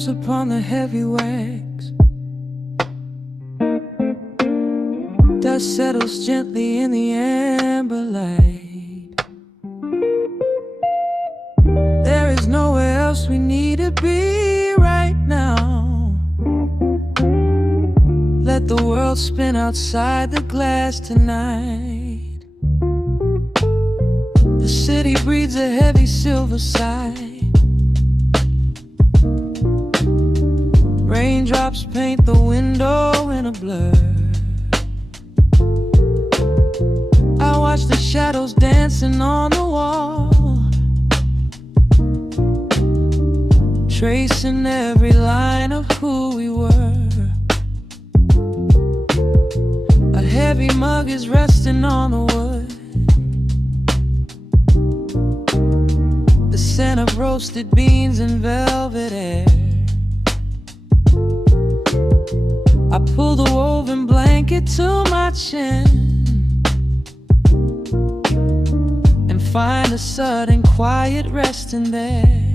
drops upon the heavy wax. Dust settles gently in the amber light. There is nowhere else we need to be right now. Let the world spin outside the glass tonight. The city breathes a heavy silver sigh. Raindrops paint the window in a blur. I watch the shadows dancing on the wall, tracing every line of who we were. A heavy mug is resting on the wood. The scent of roasted beans and velvet air. I pull the woven blanket to my chin and find a sudden quiet resting there.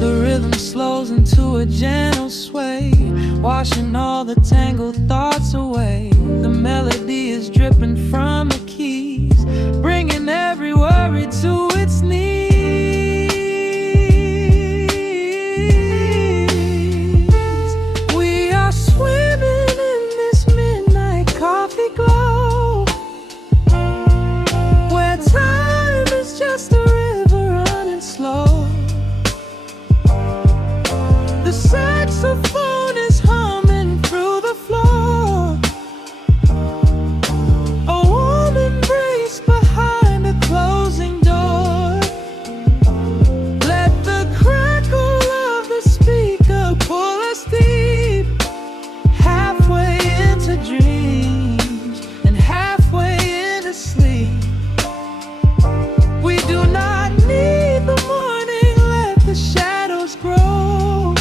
The rhythm slows into a gentle sway, washing all the tangled thoughts away. The melody is dripping from the keys, bringing every worry to its knees. We are swimming in this midnight coffee glow, where time is just a river running slow. The saxophone is humming through the floor. A warm embrace behind a closing door. Let the crackle of the speaker pull us deep, halfway into dreams and halfway into sleep. We do not need the morning, let the shadows grow.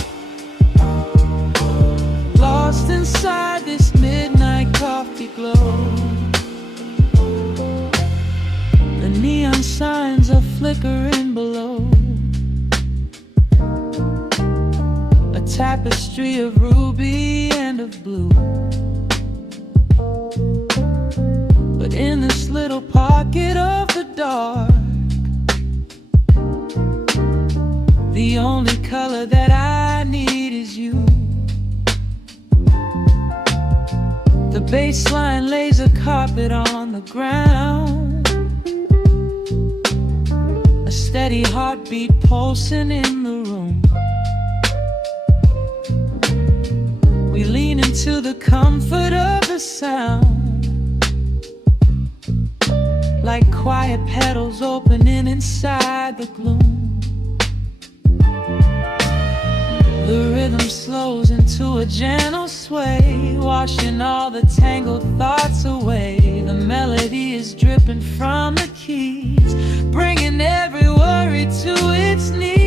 Lost inside this midnight coffee glow. The neon signs are flickering below. A tapestry of ruby and of blue. But in this little pocket of the dark, the only color that I need is you. The bass line lays a carpet on the ground, a steady heartbeat pulsing in the room. We lean into the comfort of the sound, like quiet petals opening inside the gloom. The rhythm slows into a gentle sway, washing all the tangled thoughts away. The melody is dripping from the keys, bringing every worry to its knees.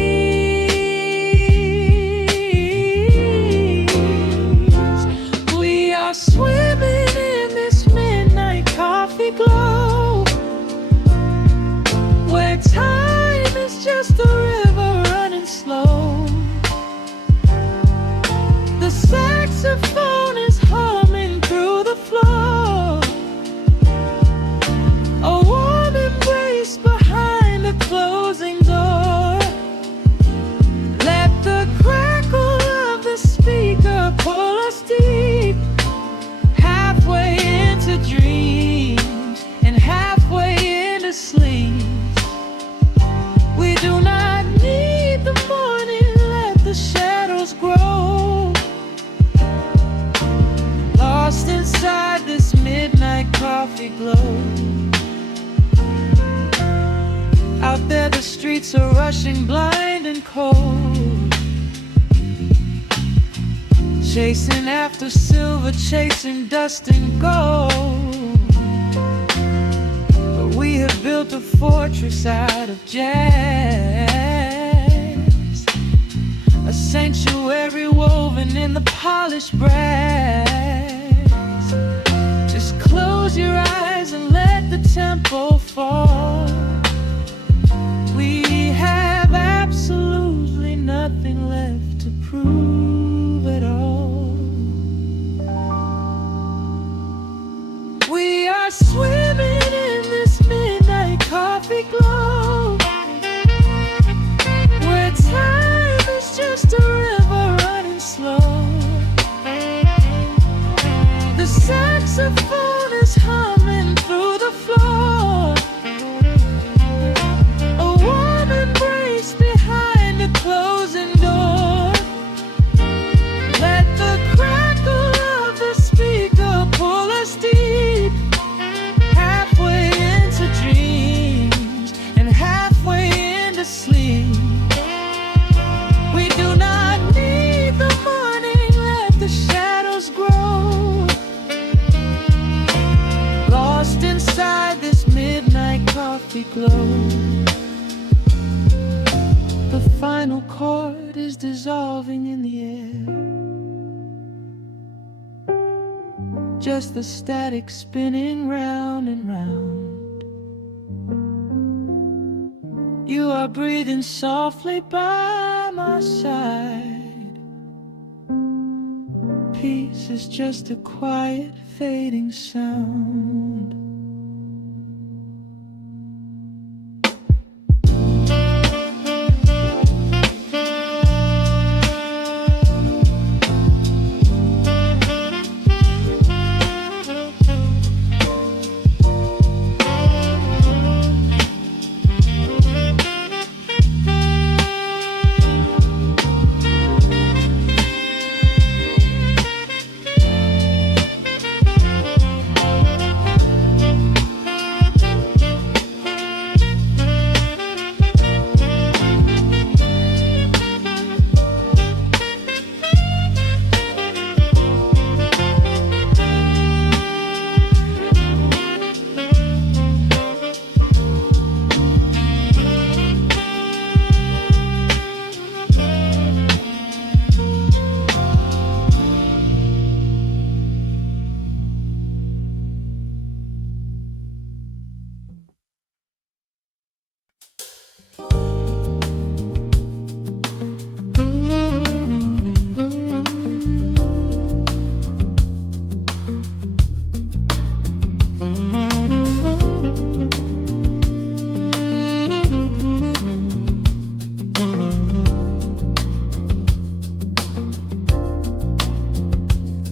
We are swimming in this midnight coffee glow, where time is just a river running slow. The saxophone is humming through the floor. A warm embrace behind a closing door. Let the crackle of the speaker pull us deep, halfway into dreams and halfway into sleep. We do not need the morning, let the shadows grow. Lost inside this midnight coffee glow. Out there the streets are rushing blind and cold, chasing after silver, chasing dust and gold. But we have built a fortress out of jazz, a sanctuary woven in the polished brass. Just close your eyes and let the tempo fall. We have absolute heart is dissolving in the air, just the static spinning round and round. You are breathing softly by my side. Peace is just a quiet fading sound.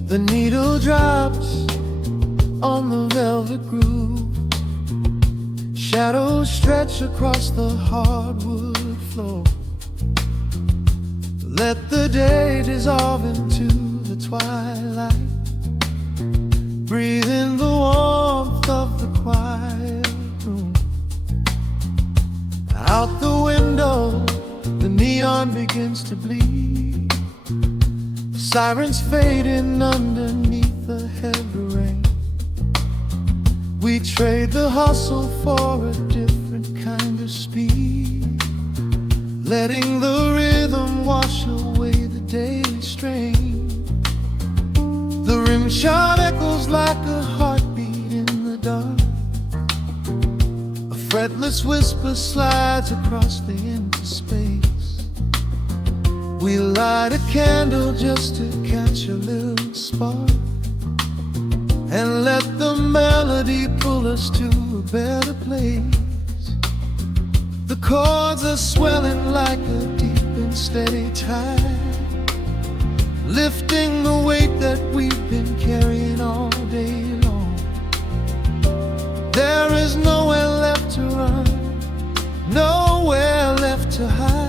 The needle drops on the velvet groove. Shadows stretch across the hardwood floor. Let the day dissolve into the twilight. Breathe in the warmth of the quiet room. Out the window, the neon begins to bleed. Sirens fading underneath the heavy rain. We trade the hustle for a different kind of speed, letting the rhythm wash away the daily strain. The rim shot echoes like a heartbeat in the dark. A fretless whisper slides across the empty space. We light a candle just to catch a little spark, and let the melody pull us to a better place. The chords are swelling like a deep and steady tide, lifting the weight that we've been carrying all day long. There is nowhere left to run, nowhere left to hide,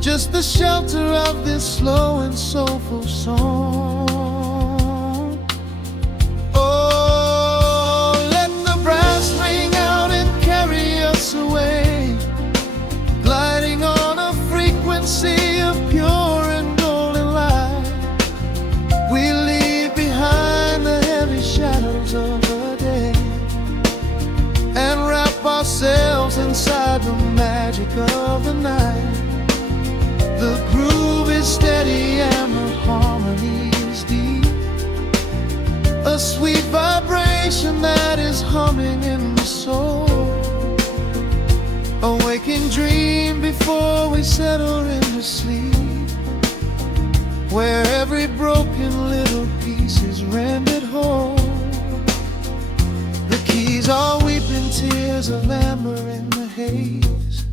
just the shelter of this slow and soulful song. Oh, let the brass ring out and carry us away, gliding on a frequency of pure and golden light. We leave behind the heavy shadows of the day and wrap ourselves inside the magic of the night. The groove is steady and the harmony is deep, a sweet vibration that is humming in the soul. A waking dream before we settle into sleep, where every broken little piece is rendered whole. The keys are weeping tears of amber in the haze,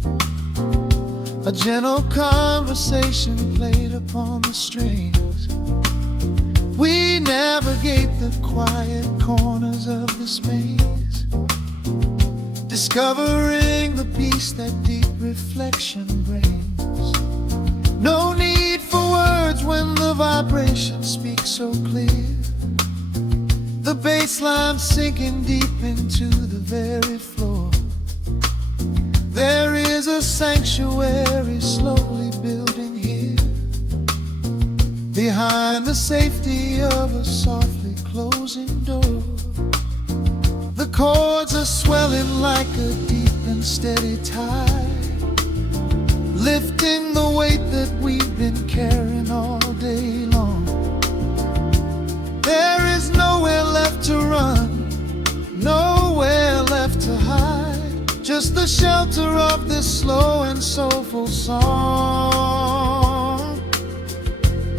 a gentle conversation played upon the strings. We navigate the quiet corners of this maze, discovering the peace that deep reflection brings. No need for words when the vibration speaks so clear. The bass line sinking deep into the very floor. There is a sanctuary slowly building here, behind the safety of a softly closing door. The chords are swelling like a deep and steady tide, lifting the weight that we've been just the shelter of this slow and soulful song.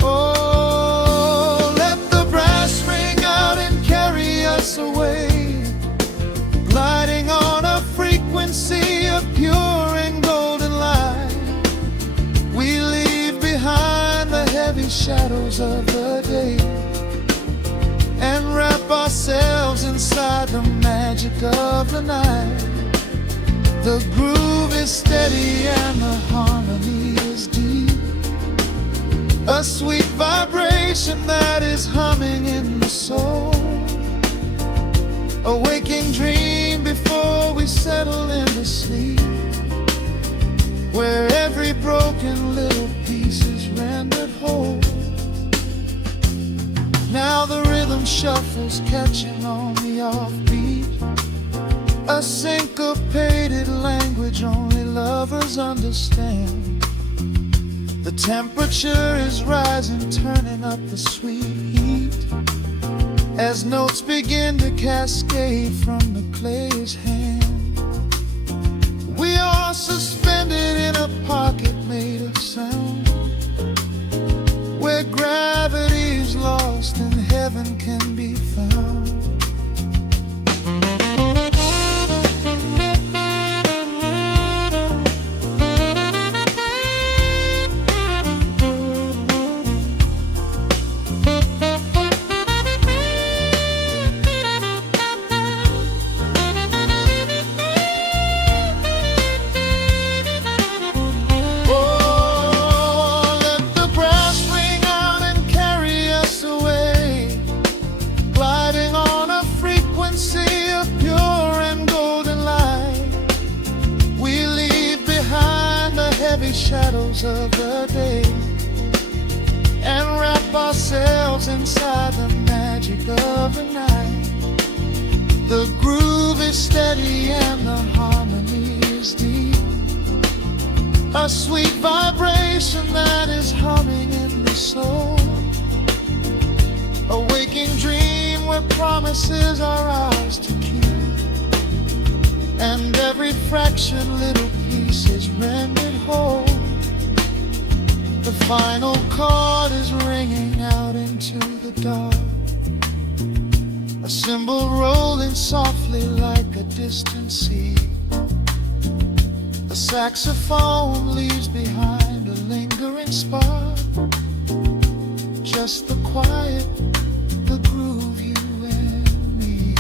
Oh, let the brass ring out and carry us away, gliding on a frequency of pure and golden light. We leave behind the heavy shadows of the day and wrap ourselves inside the magic of the night. The groove is steady and the harmony is deep, a sweet vibration that is humming in the soul, a waking dream before we settle into sleep, where every broken little piece is rendered whole. Now the rhythm shuffles, catching on the offbeat, a syncopated language only lovers understand. The temperature is rising, turning up the sweet heat, as notes begin to cascade from the clay's hand. We are suspended in a pocket made of sound, where gravity is lost and heaven can be found. Shadows of the day and wrap ourselves inside the magic of the night. The groove is steady and the harmony is deep, a sweet vibration that is humming in the soul, a waking dream where promises are ours to keep, and every fraction little piece is rendered whole. The final chord is ringing out into the dark, a cymbal rolling softly like a distant sea. A saxophone leaves behind a lingering spark, just the quiet, the groove, you and me.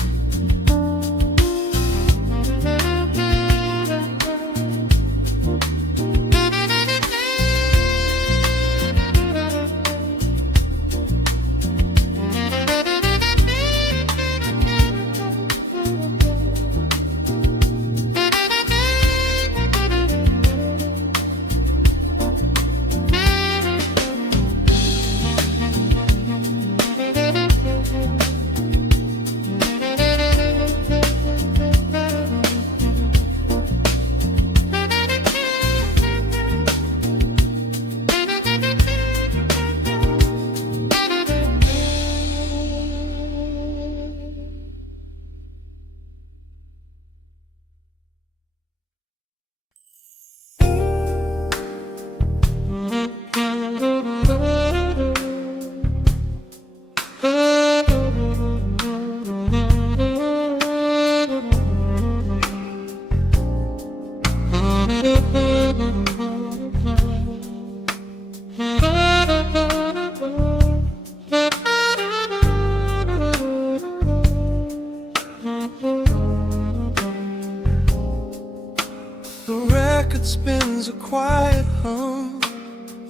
Spins a quiet hum,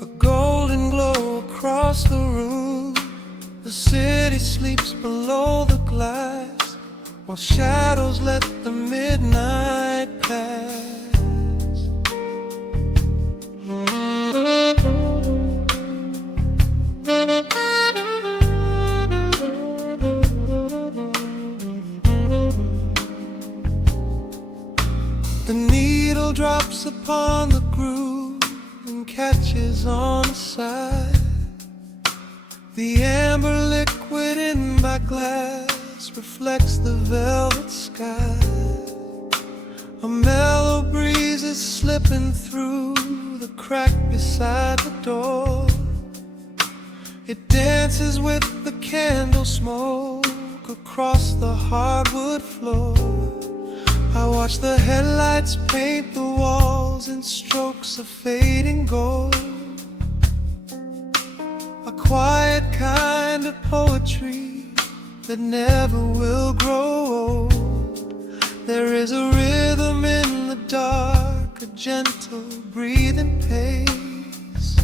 a golden glow across the room. The city sleeps below the glass, while shadows let the midnight pass. The needle drops upon the groove and catches on the side. The amber liquid in my glass reflects the velvet sky. A melody is slipping through the crack beside the door. It dances with the candle smoke across the hardwood floor. I watch the headlights paint the walls in strokes of fading gold. A quiet kind of poetry that never will grow old. There is a rhythm in the dark, a gentle breathing pace,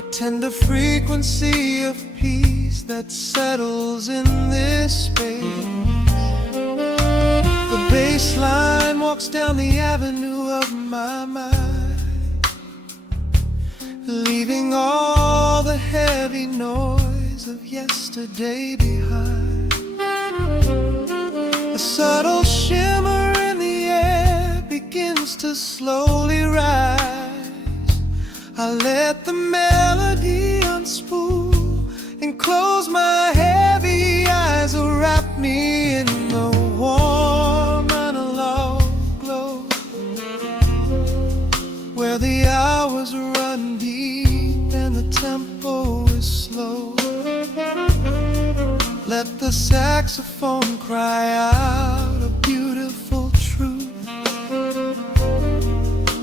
a tender frequency of peace that settles in this space. The bass line walks down the avenue of my mind, leaving all the heavy noise of yesterday behind. A subtle shimmer in the air begins to slowly rise. I let the melody unspool and close my heavy eyes, will wrap me in the warm analog glow, where the hours run deep and the tempo is slow. Let the saxophone cry out a beautiful truth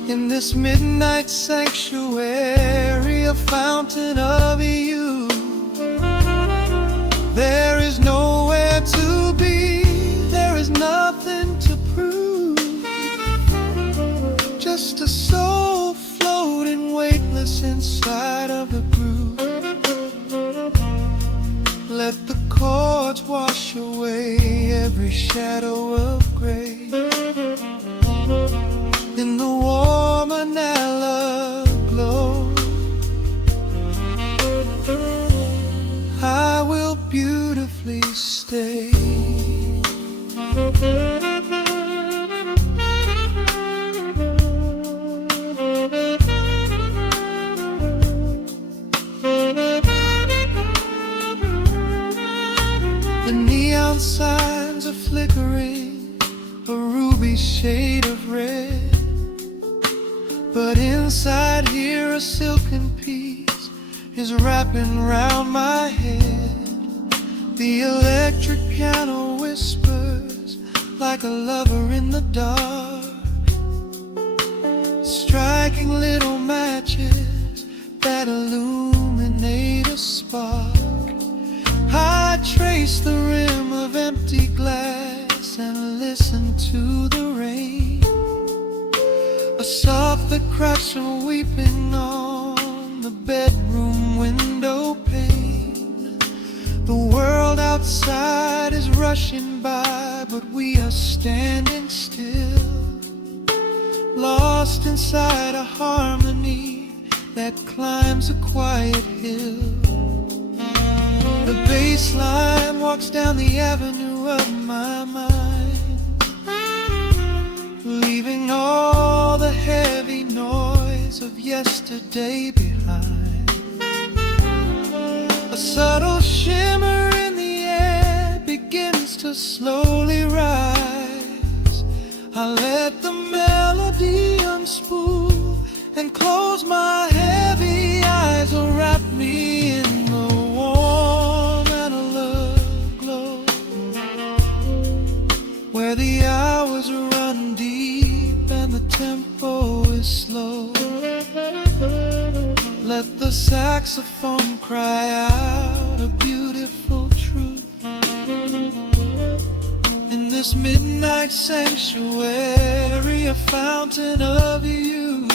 in this midnight sanctuary, a fountain of youth. There is nowhere to be, there is nothing to prove, just a soul floating weightless inside of the groove. Let the chords wash away every shadow of gray in the warm analog glow. I will beautifully stay. The neon signs are flickering, a ruby shade of red, but inside here a silken peace is wrapping round my head. The electric piano whispers like a lover in the dark, striking little matches that illuminate a spark. I trace the rim of empty glass and listen to the rain, a soft that cracks from weeping on the bedroom window pane. The world outside is rushing by, but we are standing still, lost inside a harmony that climbs a quiet hill. The bass line walks down the avenue of my mind, leaving all the heavy noise of yesterday behind. A subtle shimmer in the air begins to slowly rise. I let the melody unspool and close my heavy eyes, will wrap me in the warm analog glow, where the hours run deep and the tempo is slow. Let the saxophone cry out a beautiful truth in this midnight sanctuary, a fountain of youth.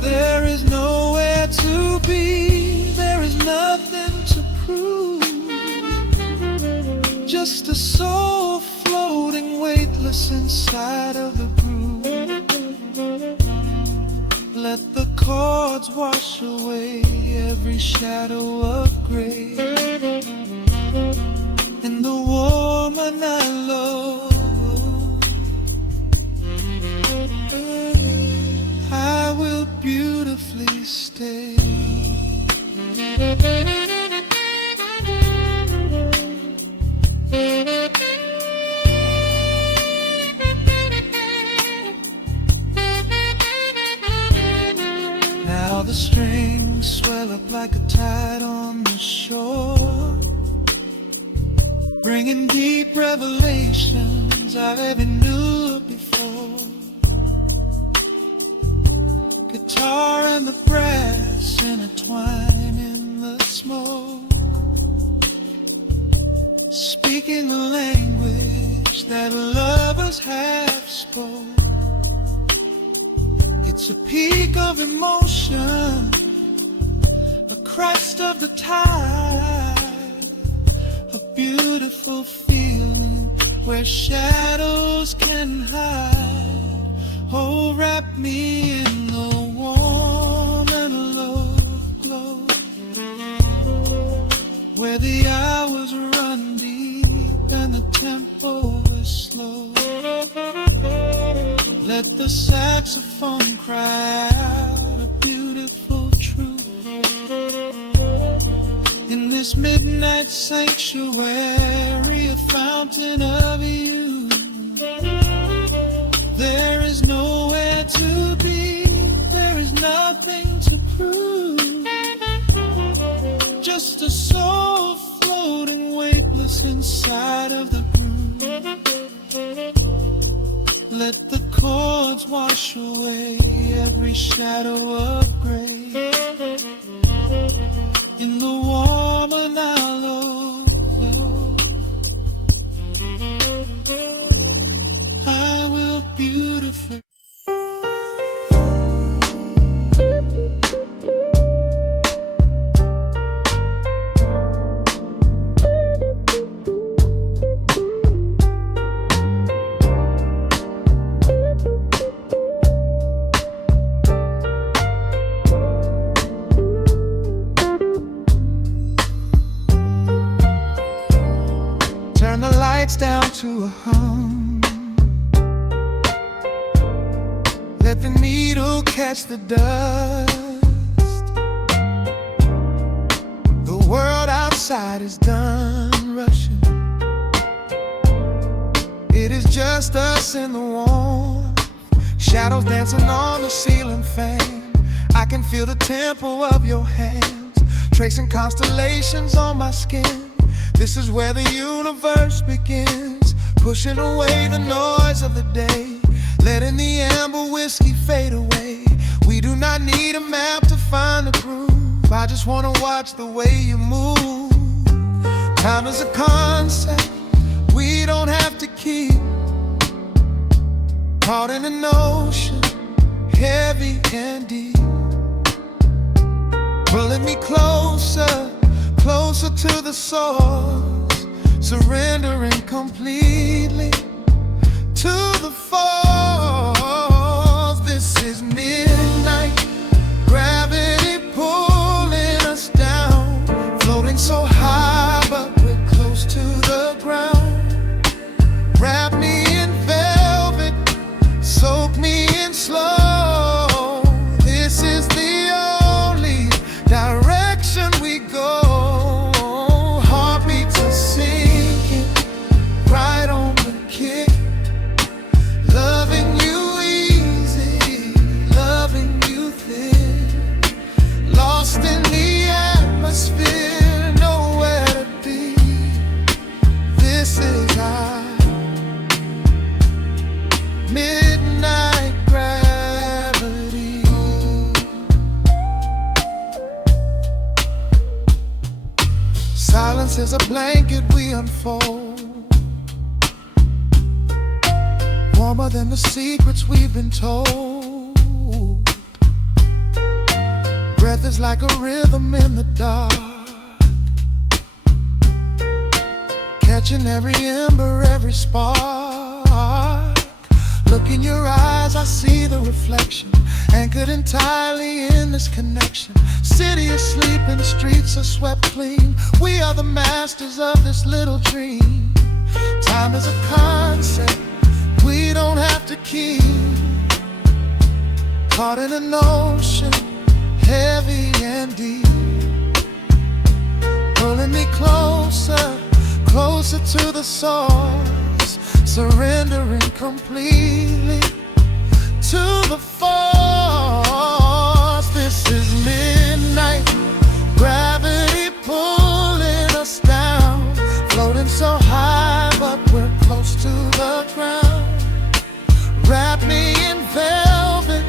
There is nowhere to be, there is nothing to prove, just a soul floating weightless inside of the groove. Let the chords wash away every shadow of gray in the warm analog. I will beautifully stay. strings swell up like a tide on the shore, bringing deep revelations I've ever knew before. Guitar and the brass intertwine in the smoke, speaking a language that lovers have spoke. It's a peak of emotion, a crest of the tide, a beautiful feeling where shadows can hide. Oh, wrap me in the warm and love glow, where the hours run deep and the tempo is slow. Let the saxophone cry out a beautiful truth in this midnight sanctuary, a fountain of youth. There is nowhere to be, there is nothing to prove, just a soul floating weightless inside of the groove. Let the chords wash away every shadow of gray in the warm and hollow glow. I will beautify. Turn the lights down to a hum, let the needle catch the dust. The world outside is done rushing, it is just us in the warmth, shadows dancing on the ceiling fan. I can feel the tempo of your hands, tracing constellations on my skin. This is where the universe begins, pushing away the noise of the day, letting the amber whiskey fade away. We do not need a map to find the groove, I just wanna watch the way you move. Time is a concept we don't have to keep, caught in an ocean, heavy and deep, pulling me closer, closer to the source, surrendering completely to the force. This is midnight, gravity pulling us down, floating so high but we're close to the ground. Wrap me in velvet, soak me in slow. This is the only direction we go. Nowhere to be. This is our midnight gravity. Silence is a blanket we unfold, warmer than the secrets we've been told. Breath is like a rhythm in the dark, catching every ember, every spark. Look in your eyes, I see the reflection, anchored entirely in this connection. City is sleeping, streets are swept clean. We are the masters of this little dream. Time is a concept we don't have to keep, caught in an ocean, heavy and deep, pulling me closer, closer to the source, surrendering completely to the force. This is midnight, gravity pulling us down, floating so high but we're close to the ground. Wrap me in velvet,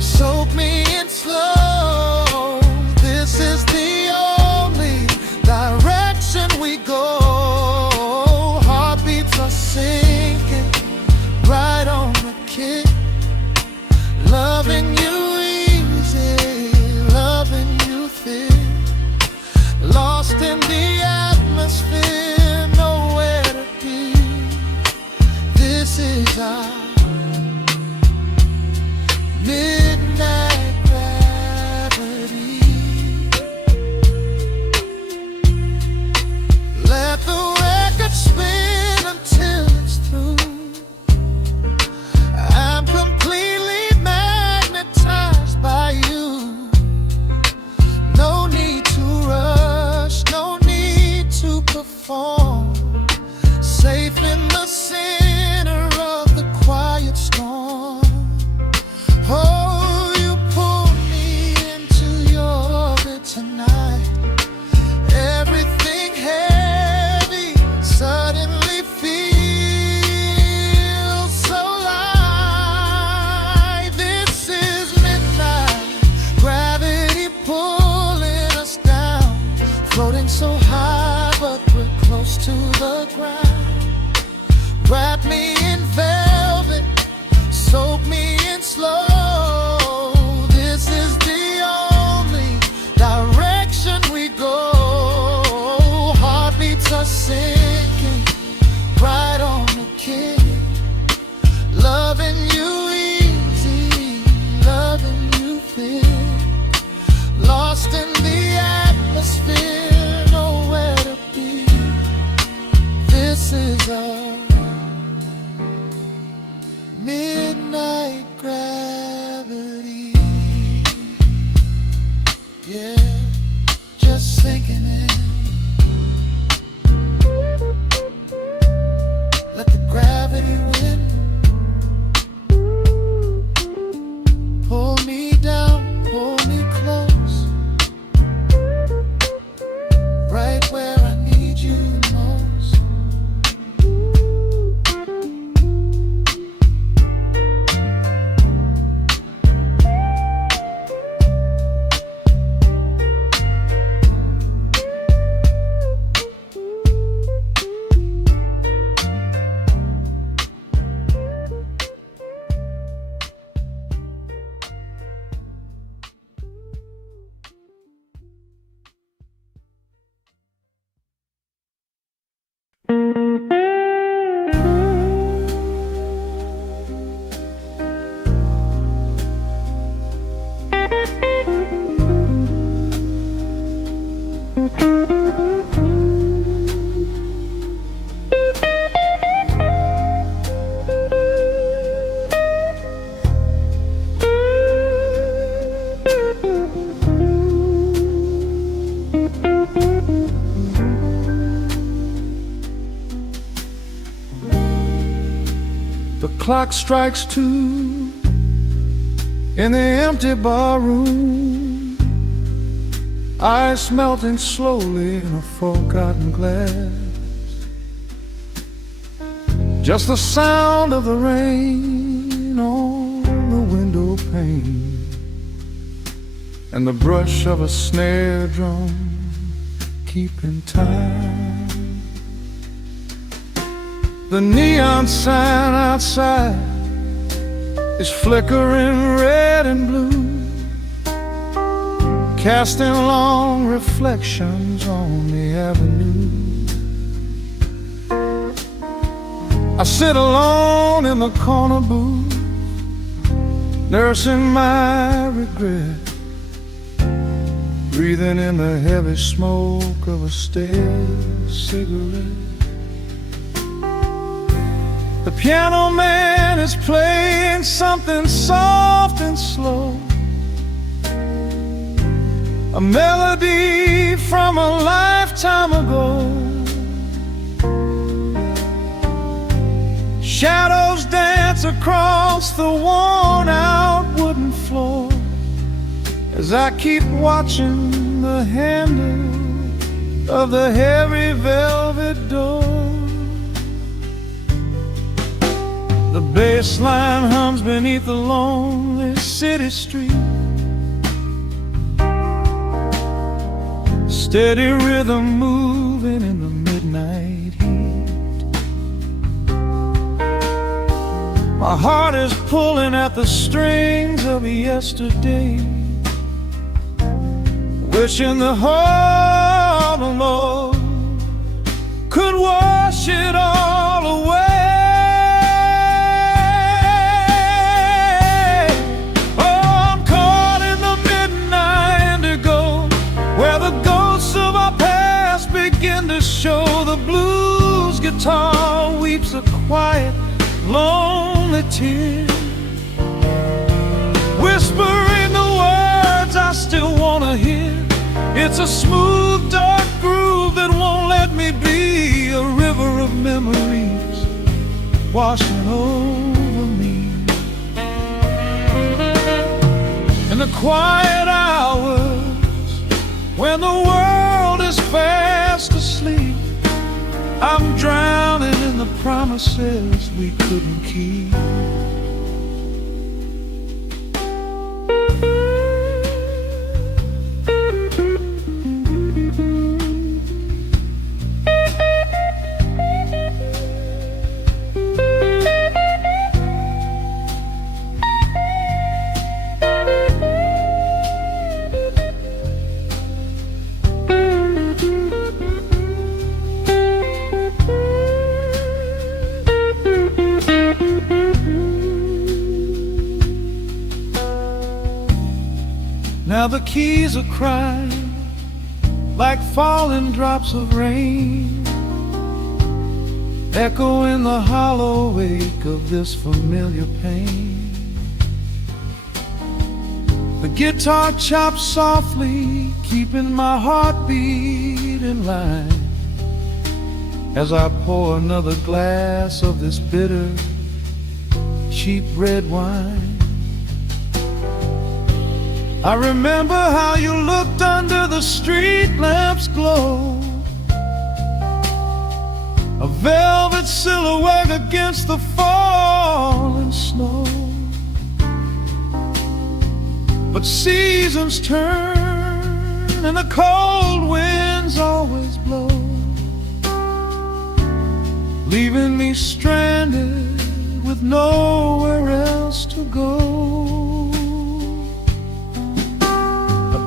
soak me in slow. This is the only direction we go. Heartbeats are sinking right on the kick. Loving you easy, loving you thick. Lost in the atmosphere, nowhere to be. This is our midnight gravity. Let the record spin until it's through. I'm completely magnetized by you. No need to rush, no need to perform. Safe in the center of the quiet storm. Oh, you pull me into your orbit tonight. Everything heavy suddenly feels so light. This is midnight, gravity pulling us down, floating so high but we're close to the ground. Wrap me in velvet, soak me in slow. This is the only direction we go. Heartbeats are sinking right on the kick. Loving you easy, loving you thick. Lost in the atmosphere, nowhere to be. This is our midnight gravity. Yeah, just sinking in. Let the gravity win. Pull me down, pull me close, right where I need you the most. The clock strikes 2 in the empty bar room, ice melting slowly in a forgotten glass. Just the sound of the rain on the window pane and the brush of a snare drum keeping time. The neon sign outside is flickering red and blue, casting long reflections on the avenue. I sit alone in the corner booth, nursing my regret, breathing in the heavy smoke of a stale cigarette. The piano man is playing something soft and slow, a melody from a lifetime ago. Shadows dance across the worn-out wooden floor as as I keep watching the handle of the heavy velvet door. The bass line hums beneath the lonely city street, steady rhythm moving in the midnight heat. My heart is pulling at the strings of yesterday, wishing the heart alone could wash it all away. Show the blues guitar weeps a quiet, lonely tear, whispering the words I still wanna hear. It's a smooth, dark groove that won't let me be. A river of memories washing over me. In the quiet hours when the world is fast asleep, I'm drowning in the promises we couldn't keep. Now the keys are crying like falling drops of rain, echo in the hollow wake of this familiar pain. The guitar chops softly, keeping my heartbeat in line, as I pour another glass of this bitter, cheap red wine. I remember how you looked under the street lamp's glow, a velvet silhouette against the falling snow. But seasons turn and the cold winds always blow, leaving me stranded with nowhere else to go.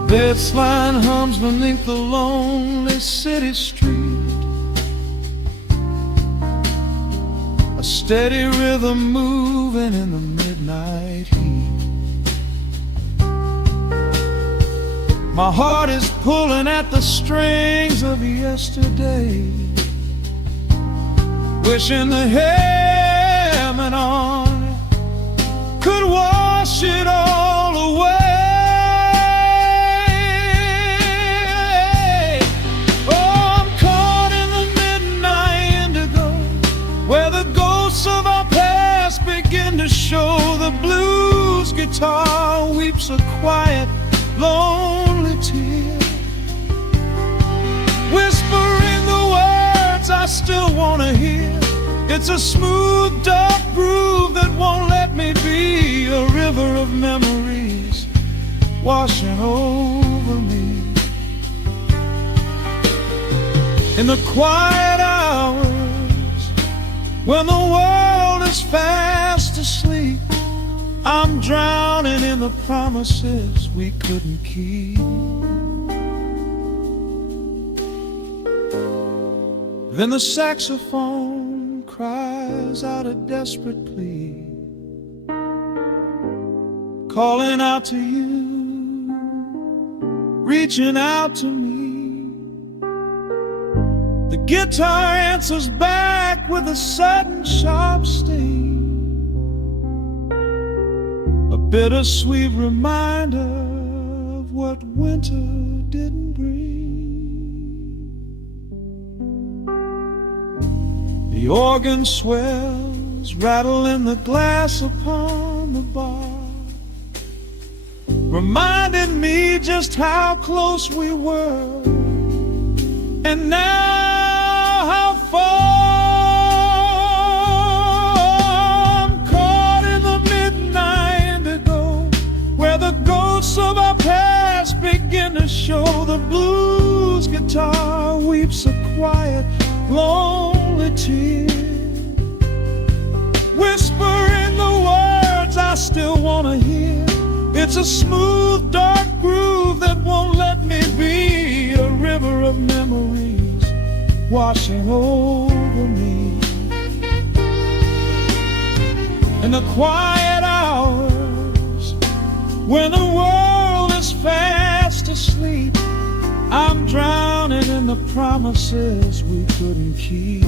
Bass line hums beneath the lonely city street, a steady rhythm moving in the midnight heat. My heart is pulling at the strings of yesterday, wishing the helmet on could wash it all away. Show the blues guitar weeps a quiet, lonely tear, whispering the words I still wanna hear. It's a smooth, dark groove that won't let me be. A river of memories washing over me. In the quiet hours when the world is fast asleep, I'm drowning in the promises we couldn't keep. Then the saxophone cries out a desperate plea, calling out to you, reaching out to me. The guitar answers back with a sudden sharp sting, a bittersweet reminder of what winter didn't bring. The organ swells, rattling the glass upon the bar, reminded me just how close we were, and now how far. I'm caught in the midnight indigo, where the ghosts of our past begin to show. The blues guitar weeps a quiet, lonely tear, whispering the words I still want to hear. It's a smooth, dark groove that won't let me be. A river of memories washing over me. In the quiet hours, when the world is fast asleep, I'm drowning in the promises we couldn't keep.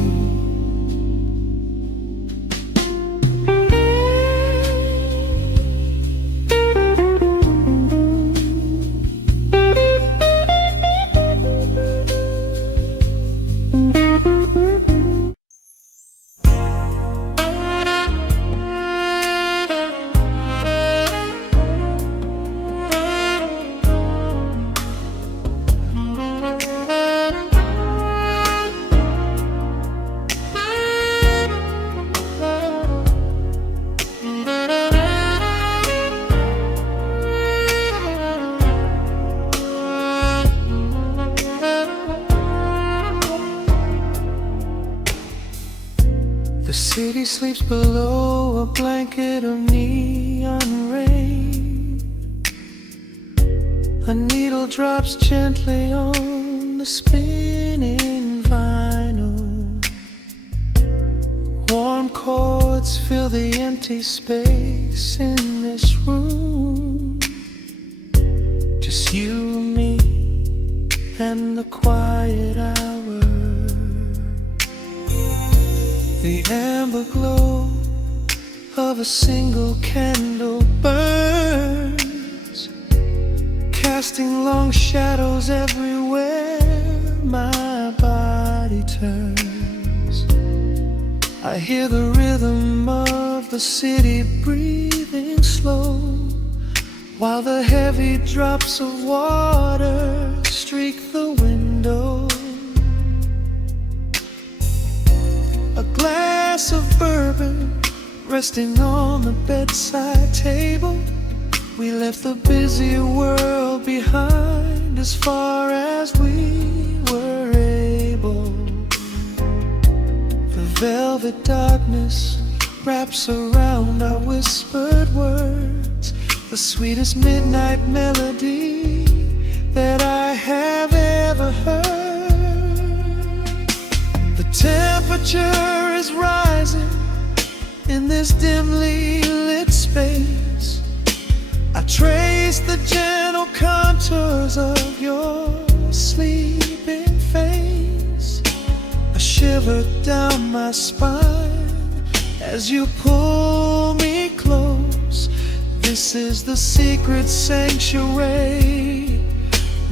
The city sleeps below a blanket of neon rain. A needle drops gently on the spinning vinyl. Warm chords fill the empty space in this room. Just you and me and the quiet hour. The amber glow of a single candle burns, casting long shadows everywhere my body turns. I hear the rhythm of the city breathing slow, while the heavy drops of water streak the window. A glass of bourbon resting on the bedside table. We left the busy world behind as far as we were able. The velvet darkness wraps around our whispered words, the sweetest midnight melody that I have ever heard. The temperature is rising in this dimly lit space. I trace the gentle contours of your sleeping face. A shiver down my spine as you pull me close. This is the secret sanctuary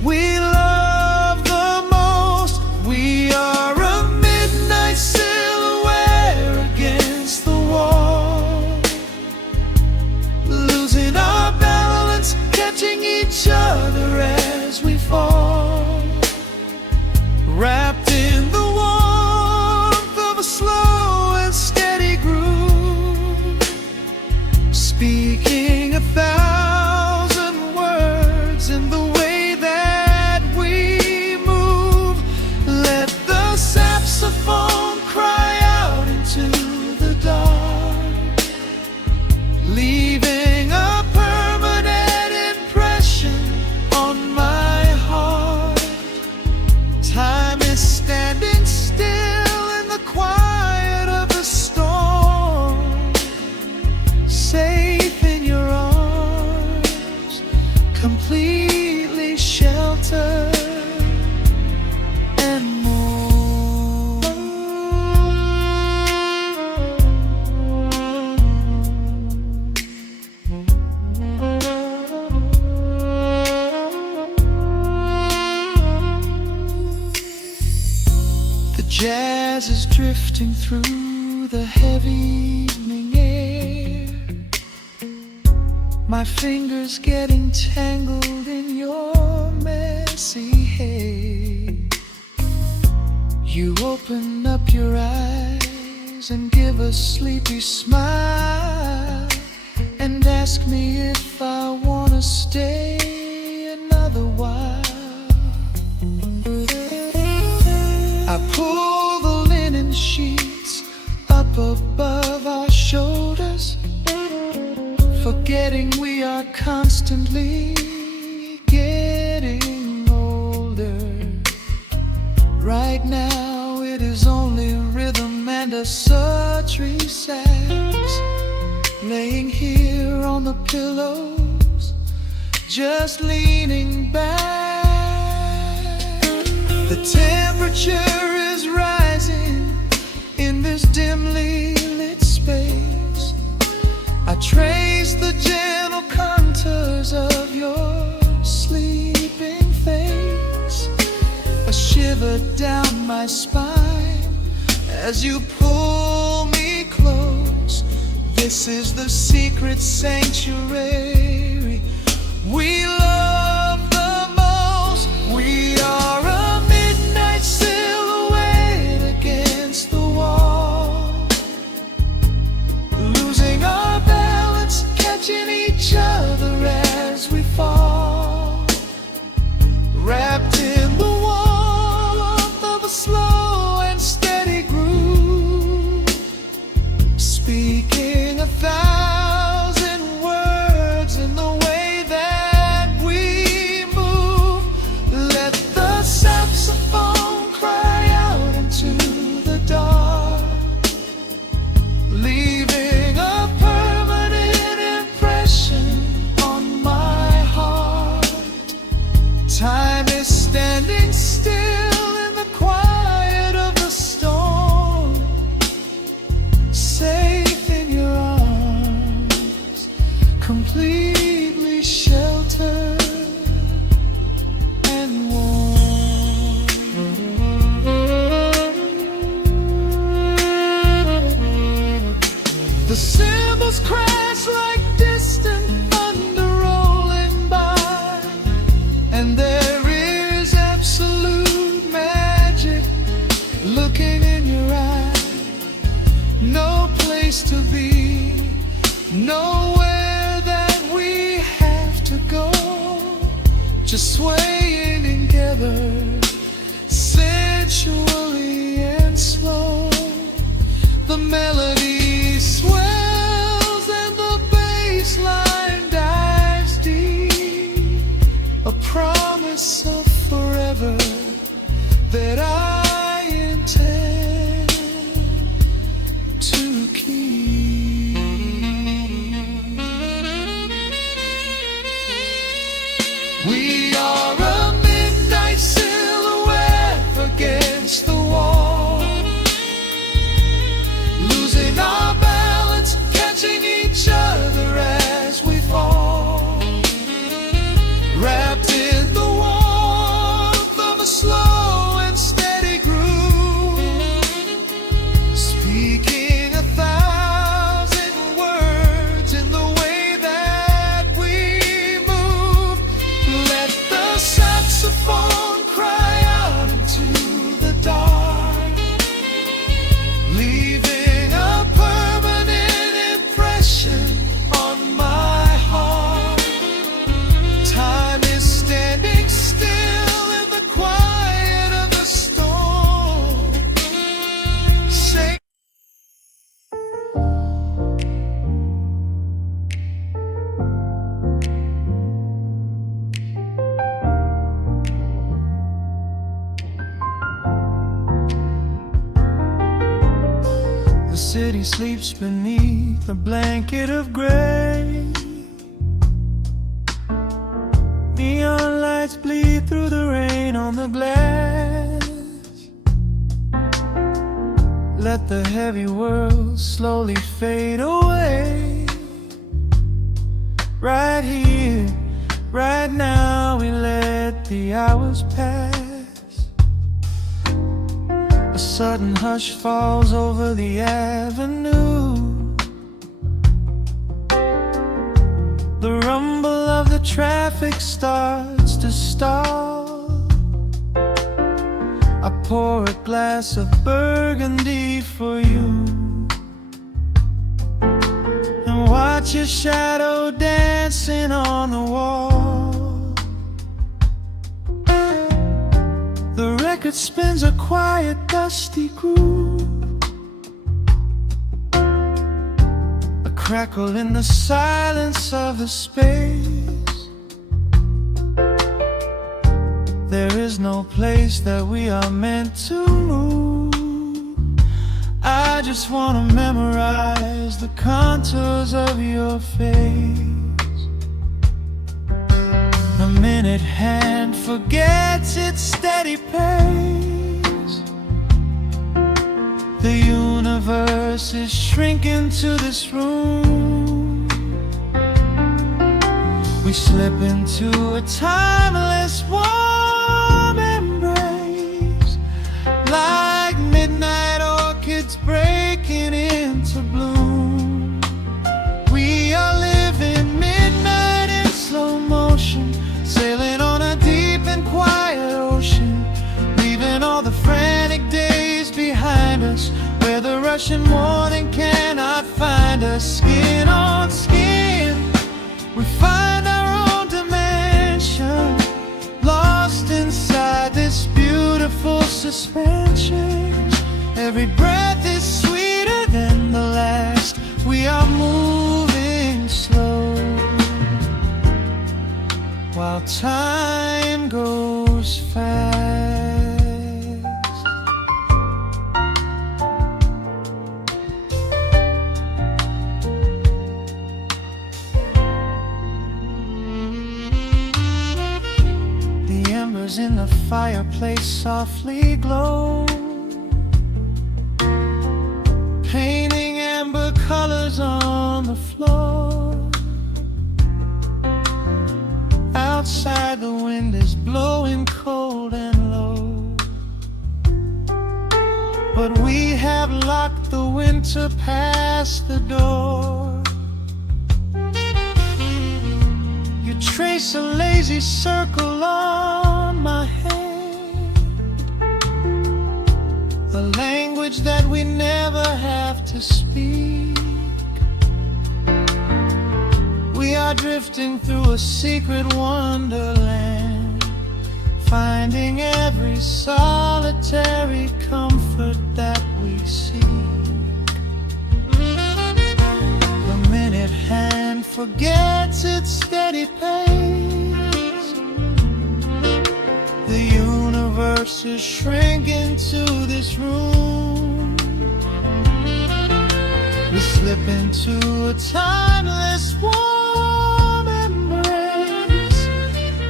we love the most. We are a midnight silhouette against the wall, losing our balance, catching each other as we fall, wrapped in the warmth of a slow and steady groove, speaking 1,000 words in the way that we move. Let the saxophone cry out into the dark, leaving a permanent impression on my heart. Time is standing still in the quiet of the storm, safe in your arms, completely sheltered and more. The jazz is drifting through the heavy evening air, my fingers getting tangled in your messy hair. You open up your eyes and give a sleepy smile and ask me if I wanna stay another while. I pull the linen sheets up above our shoulders, forgetting we are constantly getting older. Right now it is only rhythm and a sultry sax, laying here on the pillows, just leaning back. The temperature is rising in this dimly lit space. I trace the gentle contours of your sleeping face, a shiver down my spine as you pull me close. This is the secret sanctuary we love the most. We are a midnight silhouette against the wall, losing our balance, catching each other as we fall, wrapped in the warmth of a slow and steady groove, speaking 1,000 words in the way that we move. Let the saxophone cry out into the dark, leaving a permanent impression on my heart. Time is standing still in the quiet of the storm, safe in your arms, completely sheltered and warm. The cymbals crash like distant thunder rolling by, and there is absolute magic looking in your eyes. No place to be, nowhere that we have to go, just swaying together, sensually and slow. The melody swells and the bass line dives deep, a promise of forever that I intend to keep. We are a midnight silhouette against the wall, losing our balance, catching each other as we fall, wrapped in the warmth of a slow and steady groove, speaking 1,000 words in the way that we move. Let the saxophone cry out into the dark, leaving a permanent impression on my heart. Time is standing still in the quiet of the storm. Say the city sleeps beneath a blanket of gray. Neon lights bleed through the rain on the glass. Let the heavy world slowly fade away. Right here, right now, we let the hours pass. A sudden hush falls over the avenue. The rumble of the traffic starts to stall. I pour a glass of burgundy for you and watch your shadow dancing on the wall. The record spins a quiet, dusty groove, a crackle in the silence of the space. There is no place that we are meant to move. I just wanna memorize the contours of your face. The minute hand forgets its steady pace. The universe is shrinking to this room. We slip into a timeless warm embrace, like midnight orchids breaking into bloom. We are living midnight in slow motion, sailing on a deep and quiet ocean, leaving all the frantic days behind us, where the rushing morning cannot find us. Skin on skin, we find our own dimension, lost inside this beautiful suspension. Every breath is sweeter than the last. We are moving slow, while time goes fast. The embers in the fireplace softly glow, painting amber colors on the floor. Outside the wind is blowing cold and low, but we have locked the winter past the door. You trace a lazy circle on my hand, a language that we never have to speak. We are drifting through a secret wonderland, finding every solitary comfort that we seek. The minute hand forgets its steady pace. The universe is shrinking to this room. We slip into a timeless warm embrace,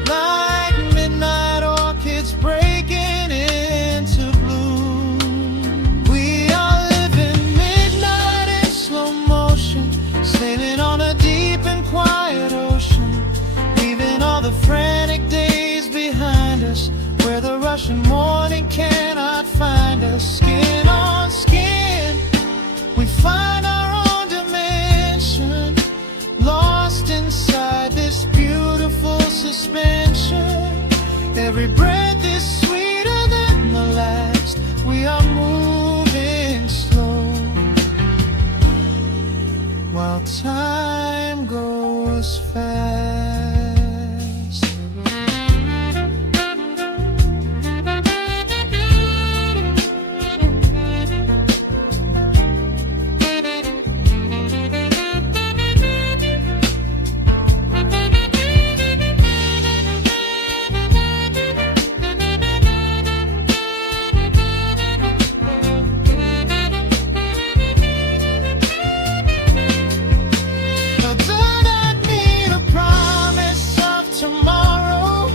like midnight orchids breaking into bloom. We are living midnight in slow motion, sailing on a deep and quiet ocean, leaving all the frantic days behind us, where the rushing morning cannot find us. Skin on skin, we find our own dimension, lost inside this beautiful suspension. Every breath is sweeter than the last. We are moving slow, while time goes fast. I do not need a promise of tomorrow.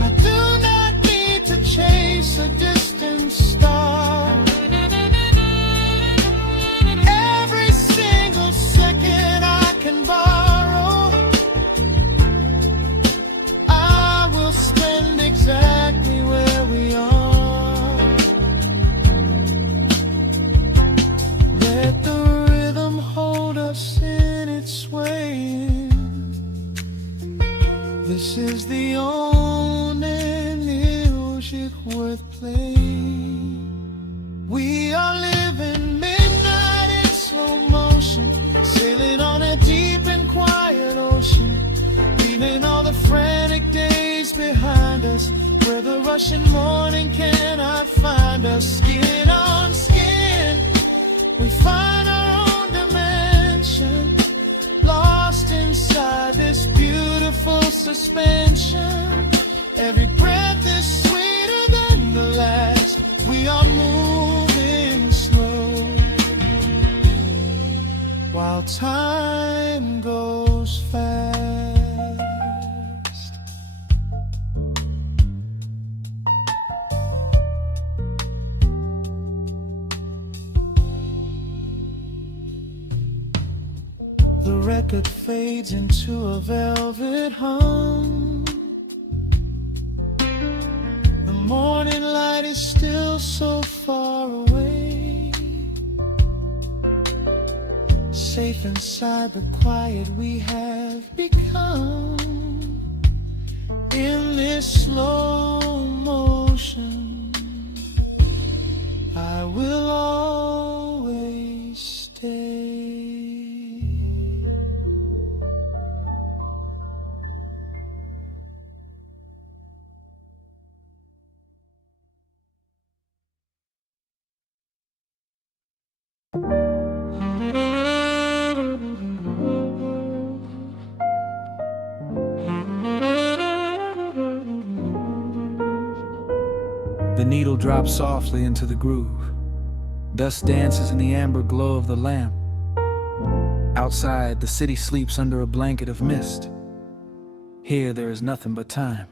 I do not need to chase a distant star. Every single second I can borrow, I will spend exactly where we are. Let the rhythm hold us in its only music worth playing. We are living midnight in slow motion, sailing on a deep and quiet ocean, leaving all the frantic days behind us, where the rushing morning cannot find us. Skin on skin, we find our own dimension, lost inside this beautiful suspension. Every breath is sweeter than the last. We are moving slow, while time goes fast. The record fades into a velvet hum. The morning light is still so far away. Safe inside the quiet we have become. In this slow motion, I will always stay. The needle drops softly into the groove. Dust dances in the amber glow of the lamp. Outside, the city sleeps under a blanket of mist. Here, there is nothing but time.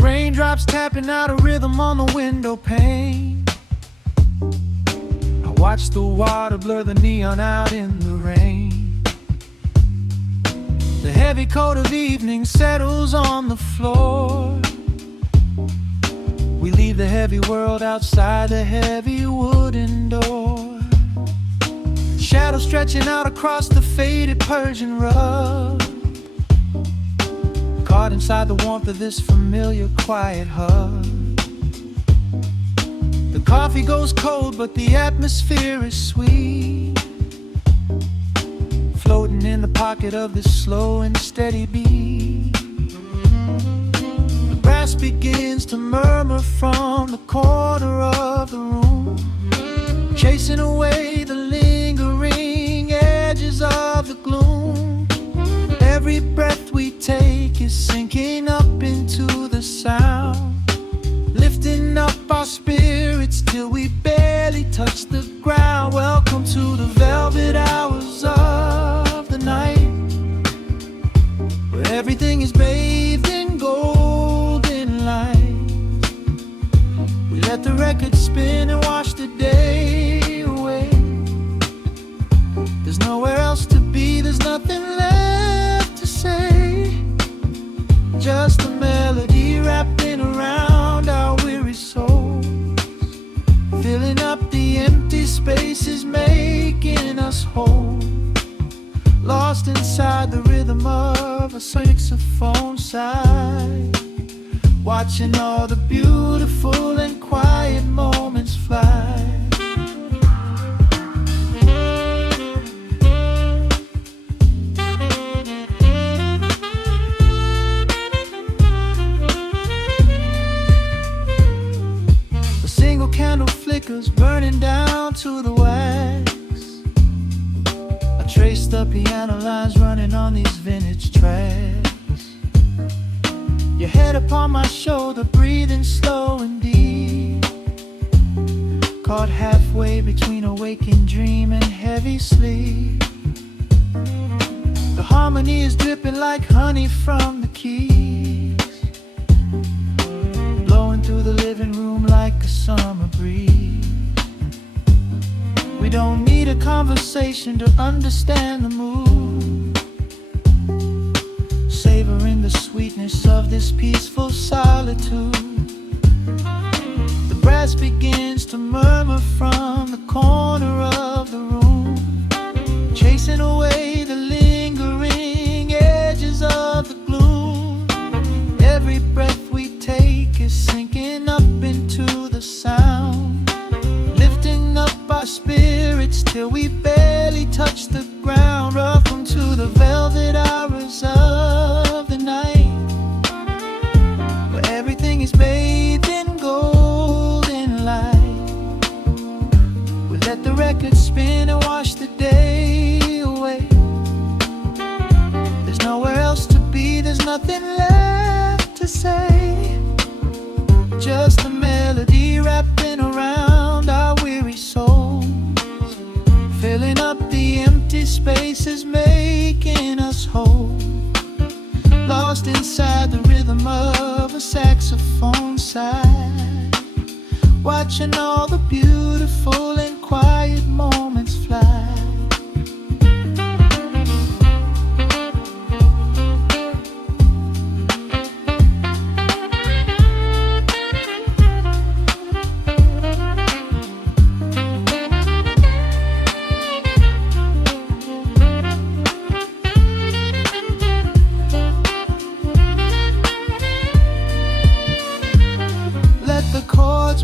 Raindrops tapping out a rhythm on the window pane. I watch the water blur the neon out in the rain. The heavy coat of evening settles on the floor. We leave the heavy world outside the heavy wooden door. Shadows stretching out across the faded Persian rug, caught inside the warmth of this familiar quiet hug. The coffee goes cold, but the atmosphere is sweet, floating in the pocket of this slow and steady beat. The brass begins to murmur from the corner of the room, chasing away the lingering edges of the gloom. Every breath we take is sinking up into the sound, lifting up our spirits till we barely touch the ground. Welcome to the velvet hours of the night, where everything is bathed in golden light. We let the record spin and wash the day away. There's nowhere else to be, there's nothing left to say. Just a melody wrapping around our weary souls, filling up the empty spaces, making us whole. Lost inside the rhythm of a saxophone sigh, watching all the beautiful and quiet moments fly. Candle flickers burning down to the wax. I trace the piano lines running on these vintage tracks. Your head upon my shoulder, breathing slow and deep, caught halfway between a waking dream and heavy sleep. The harmony is dripping like honey from the keys, blowing through the living room like a summer breeze. We don't need need a conversation to understand the mood, savoring the sweetness of this peaceful solitude. The brass begins to murmur from the corner of the room, chasing away the lingering edges of the gloom. Every breath we take is sinking up into the sound, lifting up our spirits till we barely touch the ground. Welcome to the velvet hours of the night, where everything is bathed in golden light. We let the record spin and wash the day away. There's nowhere else to be, there's nothing left to say. Just a melody wrapping around our weary souls, filling up the empty spaces, making us whole. Lost inside the rhythm of a saxophone sigh, watching all the beautiful and quiet moments fly.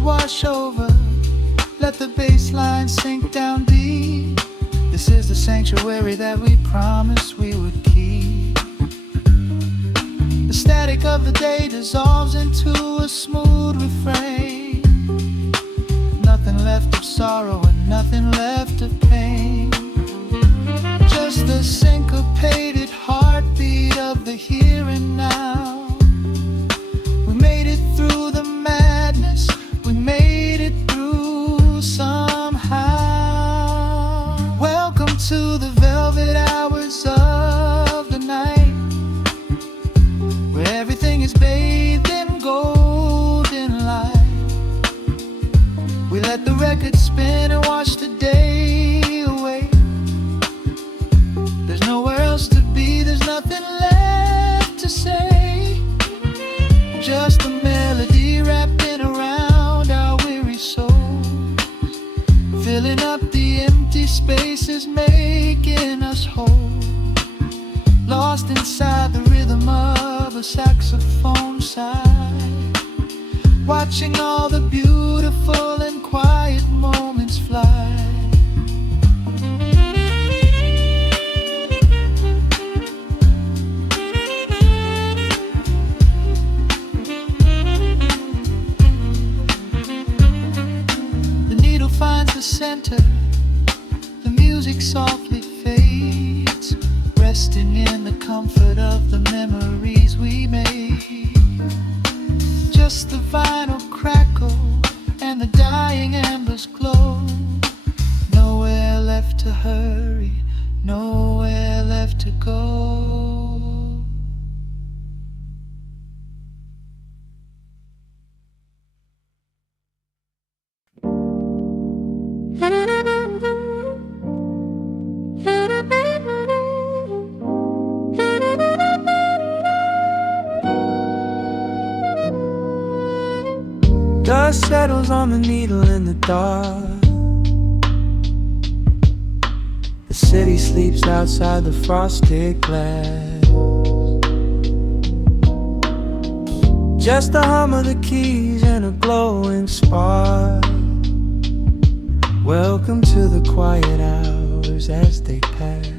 Wash over, let the bass line sink down deep. This is the sanctuary that we promised we would keep. The static of the day dissolves into a smooth refrain. Nothing left of sorrow and nothing left of pain, just the syncopated heartbeat of the here and now. We made it through the madness, we made it through somehow. Welcome to the velvet hours of the night, where everything is bathed in golden light. We let the record spin and wash the day away. There's nowhere else to be, there's nothing left to say. Just a melody wrapping around our weary souls, filling up the empty spaces, making us whole. Lost inside the rhythm of a saxophone sigh, watching all the beautiful and quiet moments fly. Finds the center, the music softly fades, resting in the comfort of the memories we made. Just the vinyl crackle and the dying embers glow. Nowhere left to hurry, nowhere left to go. Dust settles on the needle in the dark. The city sleeps outside the frosted glass. Just the hum of the keys and a glowing spark. Welcome to the quiet hours as they pass.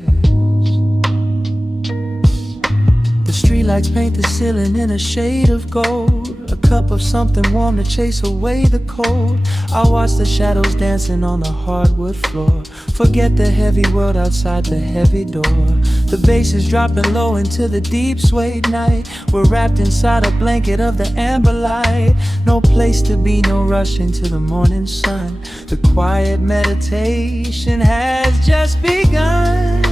The streetlights paint the ceiling in a shade of gold, a cup of something warm to chase away the cold. I watch the shadows dancing on the hardwood floor, forget the heavy world outside the heavy door. The bass is dropping low into the deep suede night. We're wrapped inside a blanket of the amber light. No place to be, no rush into the morning sun. The quiet meditation has just begun.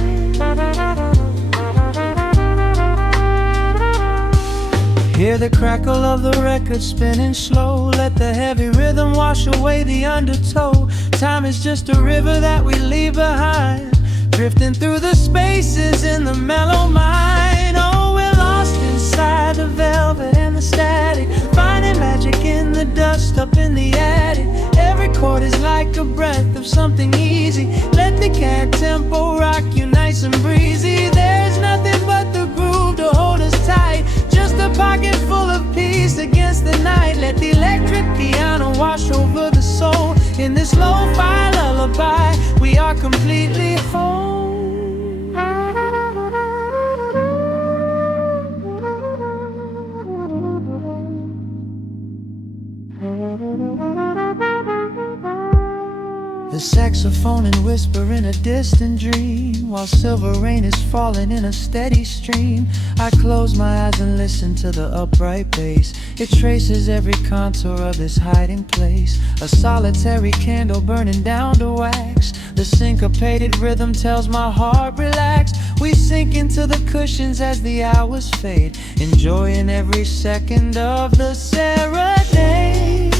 Hear the crackle of the record spinning slow. Let the heavy rhythm wash away the undertow. Time is just a river that we leave behind, drifting through the spaces in the mellow mind. Oh, we're lost inside the velvet and the static, finding magic in the dust up in the attic. Every chord is like a breath of something easy. Let the cat tempo rock you nice and breezy. There's nothing but the groove to hold us tight, just a pocket full of peace against the night. Let the electric piano wash over the soul. In this lo-fi lullaby, we are completely whole. The saxophone and whisper in a distant dream, while silver rain is falling in a steady stream. I close my eyes and listen to the upright bass. It traces every contour of this hiding place. A solitary candle burning down to wax. The syncopated rhythm tells my heart relax. We sink into the cushions as the hours fade, enjoying every second of the serenade.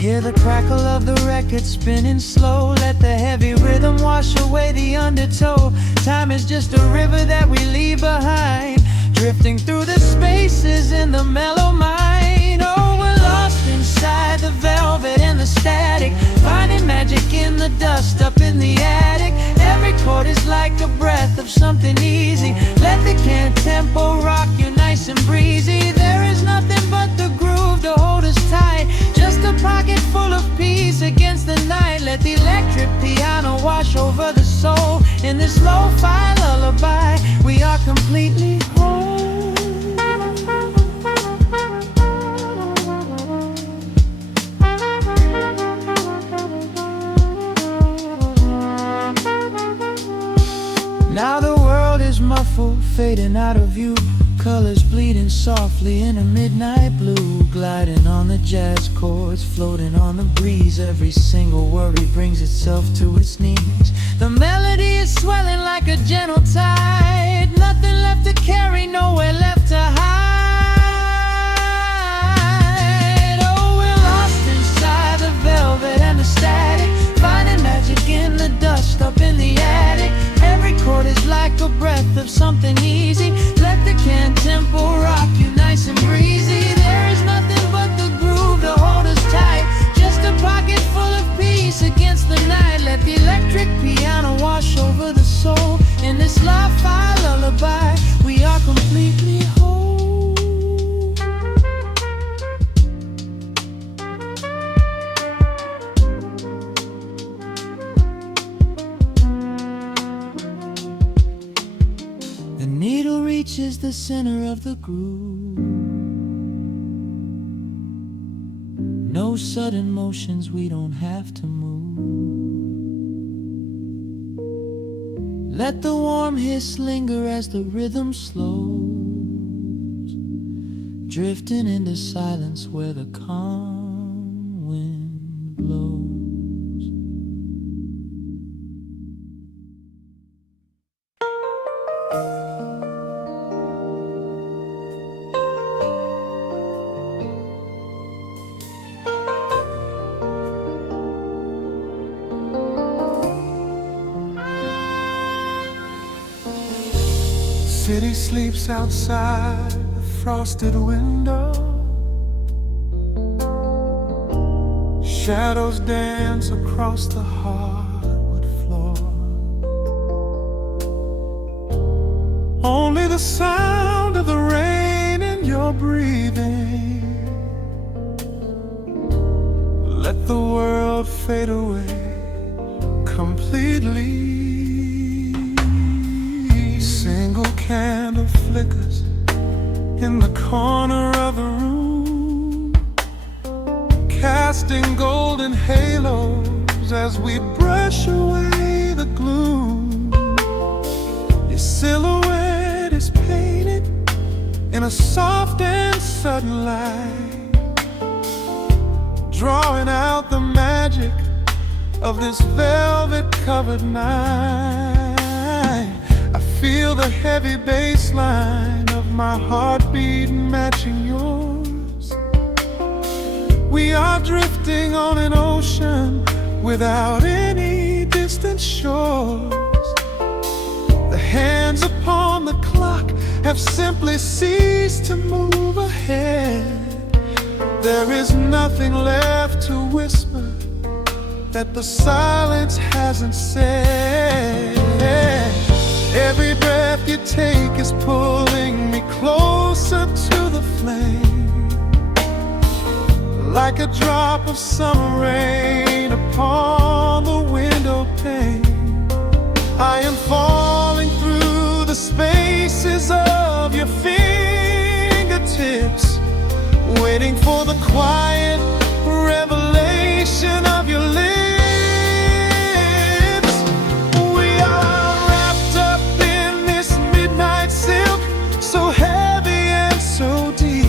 Hear the crackle of the record spinning slow. Let the heavy rhythm wash away the undertow. Time is just a river that we leave behind, drifting through the spaces in the mellow mind. Oh, we're lost inside the velvet and the static, finding magic in the dust up in the attic. Every chord is like a breath of something easy. Let the can tempo rock you nice and breezy. There is nothing but the groove to hold us tight, just a pocket full of peace against the night. Let the electric piano wash over the soul. In this lo-fi lullaby, we are completely whole. Now the world is muffled, fading out of view. Colors bleeding softly in a midnight blue, gliding on the jazz chords, floating on the breeze. Every single worry brings itself to its knees. The melody is swelling like a gentle tide, nothing left to carry, nowhere left to hide. Oh, we're lost inside the velvet and the static, finding magic in the dust up in the attic. Every chord is like a breath of something easy. Let the can tempo rock you nice and breezy. There is nothing but the groove to hold us tight, just a pocket full of peace against the night. Let the electric piano wash over the soul. In this lo-fi lullaby, we are completely whole. The needle reaches the center of the groove. No sudden motions, we don't have to move. Let the warm hiss linger as the rhythm slows, drifting into silence where the calm wind blows. City sleeps outside the frosted window. Shadows dance across the hardwood floor. Only the sound of the rain in your breathing. Let the world fade away completely. Single candle flickers in the corner of the room, casting golden halos as we brush away the gloom. Your silhouette is painted in a soft and sudden light, drawing out the magic of this velvet-covered night. I feel the heavy bass line of my heartbeat matching yours. We are drifting on an ocean without any distant shores. The hands upon the clock have simply ceased to move ahead. There is nothing left to whisper that the silence hasn't said. Every breath you take is pulling me closer to the flame, like a drop of summer rain upon the window pane. I am falling through the spaces of your fingertips, waiting for the quiet revelation of your lips. We are wrapped up in this midnight silk, so heavy and so deep.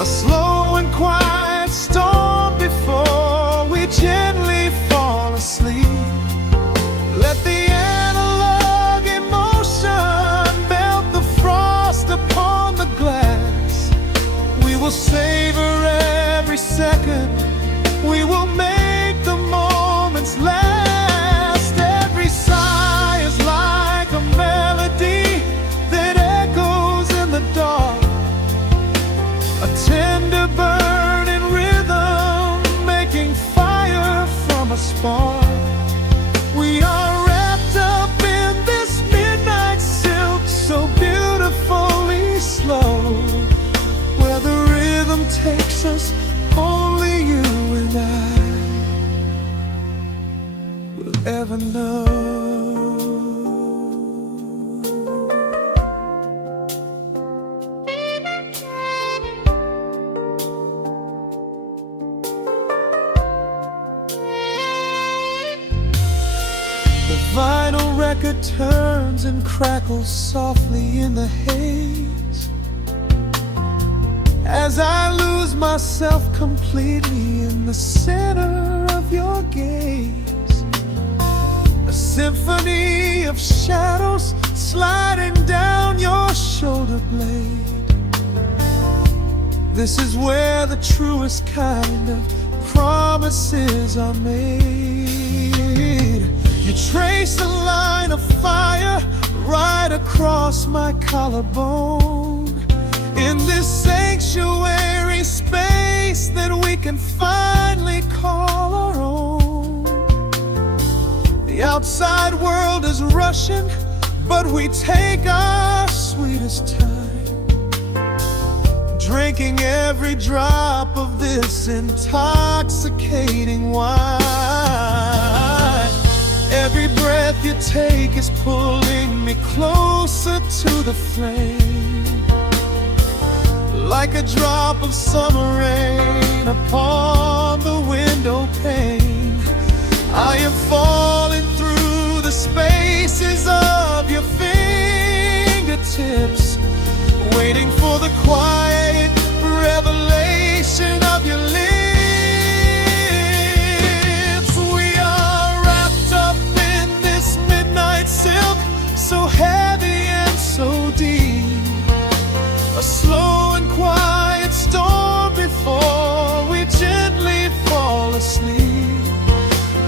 A slow and quiet storm before we gently fall asleep. Let the analog emotion melt the frost upon the glass. We will savor every second, we will make the moments last. Every sigh is like a melody that echoes in the dark, a tender burning rhythm making fire from a spark. We are wrapped up in this midnight silk, so beautifully slow, where the rhythm takes us, only you and I will ever know. The vinyl record turns and crackles softly in the haze, as I lose myself completely in the center of your gaze. A symphony of shadows sliding down your shoulder blade. This is where the truest kind of promises are made. You trace a line of fire right across my collarbone, in this sanctuary space that we can finally call our own. The outside world is rushing, but we take our sweetest time, drinking every drop of this intoxicating wine. Every breath you take is pulling me closer to the flame, like a drop of summer rain upon the window pane. I am falling through the spaces of your fingertips, waiting for the quiet revelation of your lips. We are wrapped up in this midnight silk, so heavy and so deep. A slow and quiet storm before we gently fall asleep.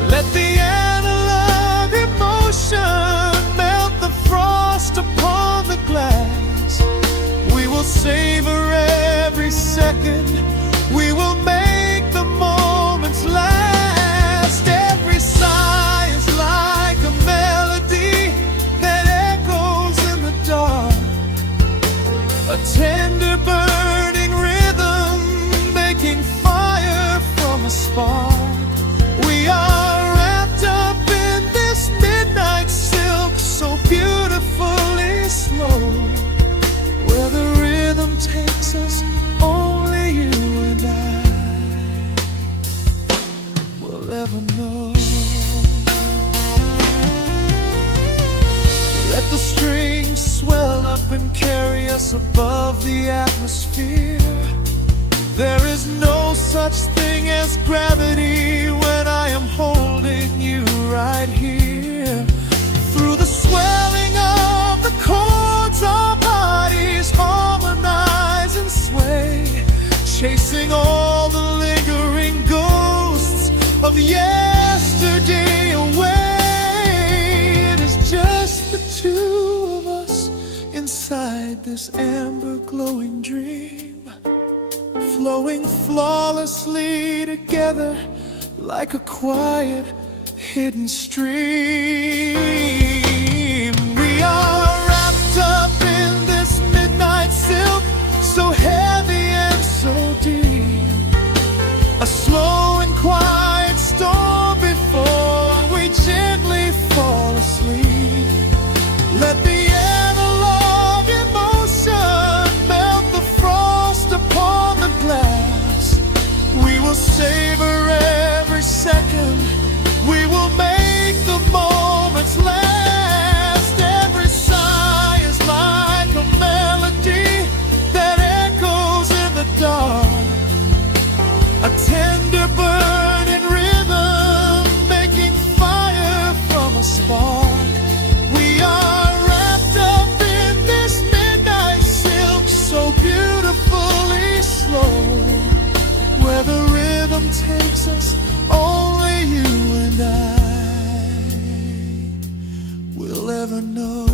Let the analog emotion melt the frost upon the glass. We will savor every second, we will make the moments last. Every sigh is like a melody that echoes in the dark, a tender burning rhythm making fire from a spark. We are wrapped up in this midnight silk, so beautifully slow, where the rhythm takes us, only you and I will ever know. Let the strings swell up and carry us above the atmosphere. There is no such thing as gravity when I am holding you right here. Through the swelling of the chords, our bodies harmonize and sway, chasing all the yesterday away. It is just the two of us inside this amber glowing dream, flowing flawlessly together like a quiet hidden stream. We are wrapped up in this midnight silk, so heavy and so deep, a slow and quiet storm before we gently fall asleep. Let the analog emotion melt the frost upon the glass. We will savor every second, we will make the moments last. Every sigh is like a melody that echoes in the dark, a tender burning rhythm making fire from a spark. We are wrapped up in this midnight silk, so beautifully slow, where the rhythm takes us, only you and I will ever know.